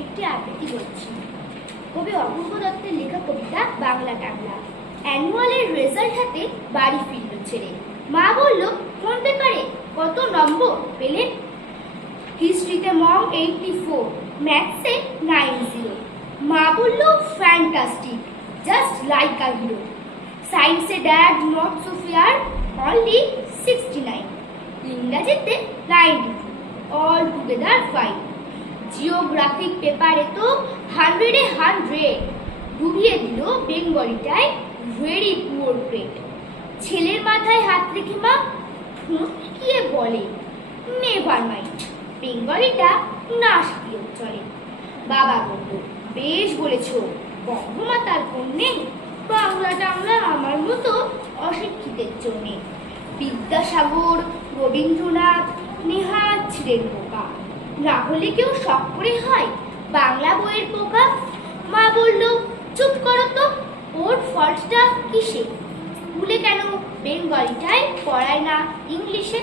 একটি আবৃত্তি করছি। কবি অপূর্ব দত্তের লেখা কবিতা বাংলা টাংলা। অ্যানুয়ালের রেজাল্ট হাতে বাড়ি ফিরল ছেড়ে। মা বলল, কোন পেপারে কত নম্বর পেলেন? হিস্ট্রিতে মম 84, ম্যাথসে 90। মা বলল, fantastic, just like a hero. সায়েন্সে dad not so fair, only 69। ইংরাজিতে 92, অল টুগেদার ফাইন। জিওগ্রাফিক পেপারে তো 100-এ 100, ডুবিয়ে দিল বেঙ্গলিটায় ভেরি পুয়ার গ্রেড। ছেলের মাথায় হাত রেখে মা ঠোঁট গিয়ে বলে, নেভার মাইন্ড, বেঙ্গলিটা না শিখিয়েও চলে। বাবা বলল, বেশ বলেছ, বঙ্গমাতার কন্যে, বাংলা টাংলা আমার মতো অশিক্ষিতের জন্যে। বিদ্যাসাগর, রবীন্দ্রনাথ নেহাত ছিলেন বোকা, না হলে কেউ শখ করে হয় বাংলা বইয়ের পোকা। মা বলল, চুপ করো তো, ওর ফল্টটা কিসে? স্কুলে কেন বেঙ্গলিটাই পড়ায় না ইংলিশে?